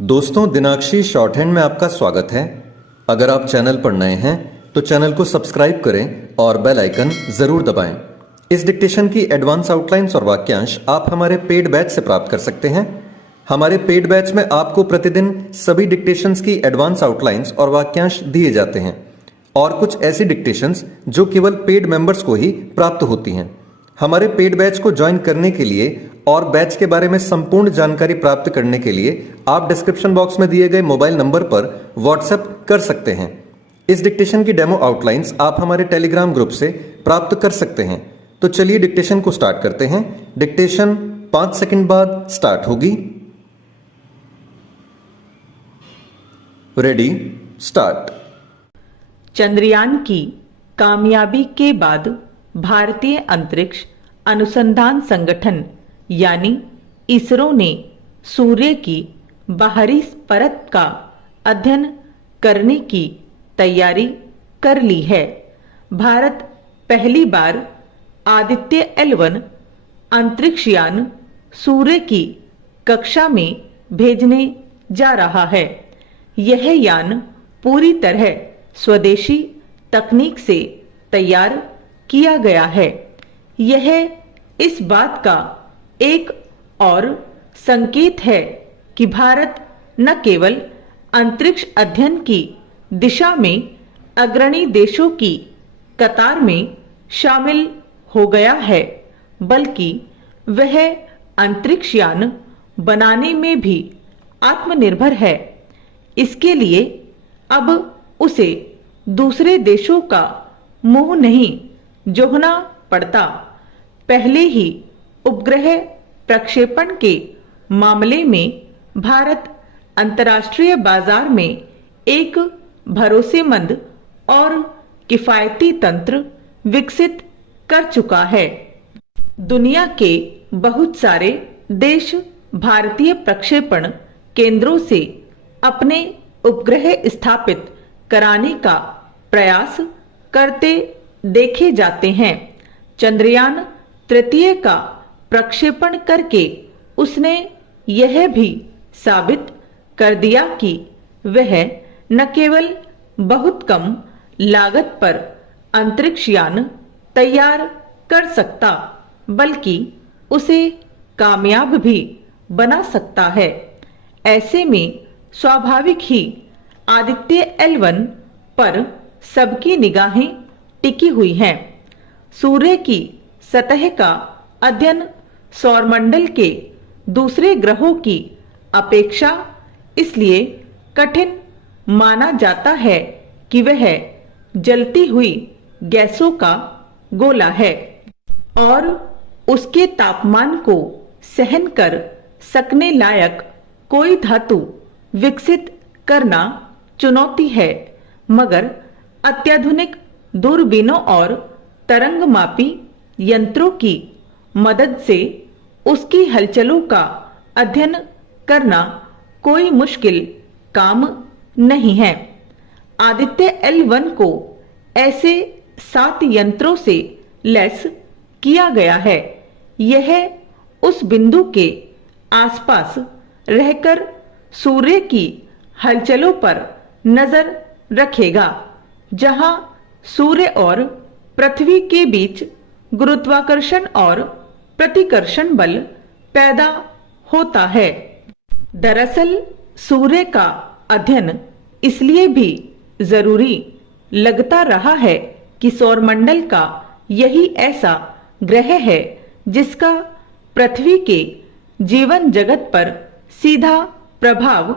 दोस्तों, दिनाक्षी short hand में आपका स्वागत है। अगर आप चैनल पर नए हैं तो चैनल को सब्सक्राइब करें और बेल आइकन जरूर दबाएं। इस डिक्टेशन की एडवांस आउटलाइंस और वाक्यांश आप हमारे पेड बैच से प्राप्त कर सकते हैं। हमारे पेड बैच में आपको प्रतिदिन सभी डिक्टेशंस की एडवांस आउटलाइंस और वाक्यांश दिए जाते हैं और कुछ ऐसी डिक्टेशंस जो केवल पेड मेंबर्स को ही प्राप्त होती हैं। हमारे पेड बैच को ज्वाइन करने के लिए और बैच के बारे में संपूर्ण जानकारी प्राप्त करने के लिए आप डिस्क्रिप्शन बॉक्स में दिए गए मोबाइल नंबर पर व्हाट्सएप कर सकते हैं। इस डिक्टेशन की डेमो आउटलाइंस आप हमारे टेलीग्राम ग्रुप से प्राप्त कर सकते हैं। तो चलिए डिक्टेशन को स्टार्ट करते हैं। डिक्टेशन 5 सेकंड बाद स्टार्ट होगी। Ready, start. चंद्रयान की कामयाबी के बाद भारतीय अंतरिक्ष अनुसंधान संगठन यानी इसरो ने सूर्य की बाहरी परत का अध्ययन करने की तैयारी कर ली है। भारत पहली बार आदित्य L1 अंतरिक्ष यान सूर्य की कक्षा में भेजने जा रहा है। यह यान पूरी तरह स्वदेशी तकनीक से तैयार किया गया है। यह इस बात का एक और संकेत है कि भारत न केवल अंतरिक्ष अध्ययन की दिशा में अग्रणी देशों की कतार में शामिल हो गया है, बल्कि वह अंतरिक्ष यान बनाने में भी आत्मनिर्भर है। इसके लिए अब उसे दूसरे देशों का मुंह नहीं जोहना पड़ता। पहले ही उपग्रह प्रक्षेपण के मामले में भारत अंतर्राष्ट्रीय बाजार में एक भरोसेमंद और किफायती तंत्र विकसित कर चुका है। दुनिया के बहुत सारे देश भारतीय प्रक्षेपण केंद्रों से अपने उपग्रह स्थापित कराने का प्रयास करते देखे जाते हैं। चंद्रयान तृतीय का प्रक्षेपण करके उसने यह भी साबित कर दिया कि वह न केवल बहुत कम लागत पर अंतरिक्ष यान तैयार कर सकता, बल्कि उसे कामयाब भी बना सकता है। ऐसे में स्वाभाविक ही आदित्य L1 पर सबकी निगाहें टिकी हुई हैं। सूर्य की सतह का अध्ययन सौरमंडल के दूसरे ग्रहों की अपेक्षा इसलिए कठिन माना जाता है कि वह जलती हुई गैसों का गोला है और उसके तापमान को सहन कर सकने लायक कोई धातु विकसित करना चुनौती है। मगर अत्याधुनिक दूरबीनों और तरंगमापी यंत्रों की मदद से उसकी हलचलों का अध्ययन करना कोई मुश्किल काम नहीं है। आदित्य L1 को ऐसे 7 यंत्रों से लैस किया गया है। यह उस बिंदु के आसपास रहकर सूर्य की हलचलों पर नजर रखेगा जहां सूर्य और पृथ्वी के बीच गुरुत्वाकर्षण और प्रतिकर्षण बल पैदा होता है। दरअसल सूर्य का अध्ययन इसलिए भी जरूरी लगता रहा है कि सौरमंडल का यही ऐसा ग्रह है जिसका पृथ्वी के जीवन जगत पर सीधा प्रभाव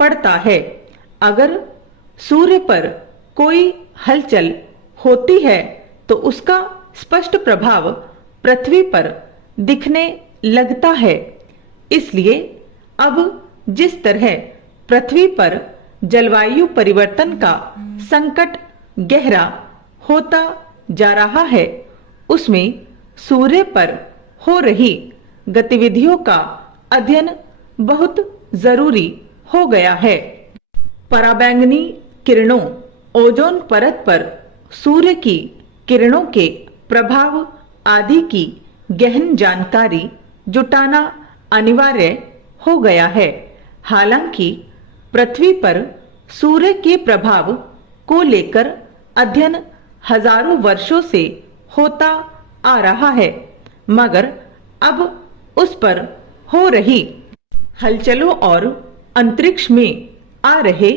पड़ता है। अगर सूर्य पर कोई हलचल होती है तो उसका स्पष्ट प्रभाव पृथ्वी पर दिखने लगता है। इसलिए अब जिस तरह पृथ्वी पर जलवायु परिवर्तन का संकट गहरा होता जा रहा है, उसमें सूर्य पर हो रही गतिविधियों का अध्ययन बहुत जरूरी हो गया है। पराबैंगनी किरणों, ओजोन परत पर सूर्य की किरणों के प्रभाव आदि की गहन जानकारी जुटाना अनिवार्य हो गया है। हालांकि पृथ्वी पर सूर्य के प्रभाव को लेकर अध्ययन हजारों वर्षों से होता आ रहा है, मगर अब उस पर हो रही हलचलों और अंतरिक्ष में आ रहे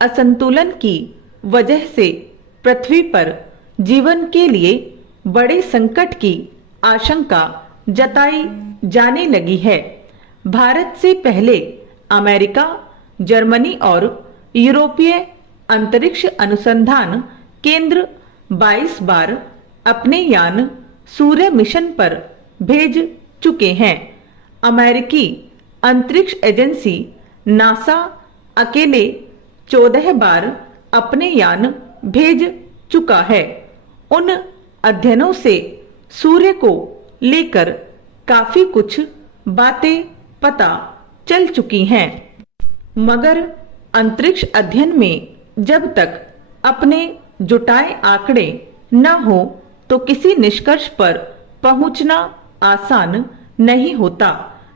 असंतुलन की वजह से पृथ्वी पर जीवन के लिए बड़े संकट की आशंका जताई जाने लगी है। भारत से पहले अमेरिका, जर्मनी और यूरोपीय अंतरिक्ष अनुसंधान केंद्र 22 बार अपने यान सूर्य मिशन पर भेज चुके हैं। अमेरिकी अंतरिक्ष एजेंसी नासा अकेले 14 बार अपने यान भेज चुका है। उन अध्ययनों से सूर्य को लेकर काफी कुछ बातें पता चल चुकी हैं, मगर अंतरिक्ष अध्ययन में जब तक अपने जुटाए आंकड़े न हो तो किसी निष्कर्ष पर पहुंचना आसान नहीं होता।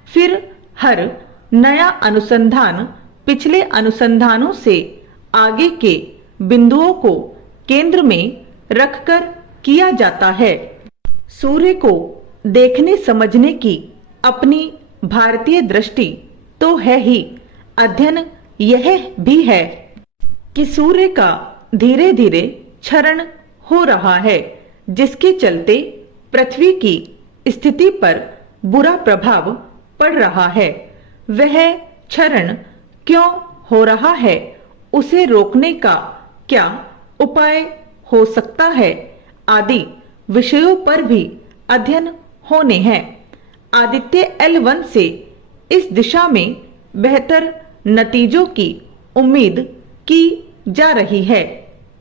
फिर हर नया अनुसंधान पिछले अनुसंधानों से आगे के बिंदुओं को केंद्र में रखकर किया जाता है। सूर्य को देखने समझने की अपनी भारतीय दृष्टि तो है ही, अध्ययन यह भी है कि सूर्य का धीरे धीरे क्षरण हो रहा है, जिसके चलते पृथ्वी की स्थिति पर बुरा प्रभाव पड़ रहा है। वह क्षरण क्यों हो रहा है, उसे रोकने का क्या उपाय हो सकता है, आदि विषयों पर भी अध्ययन होने हैं। आदित्य L1 से इस दिशा में बेहतर नतीजों की उम्मीद की जा रही है।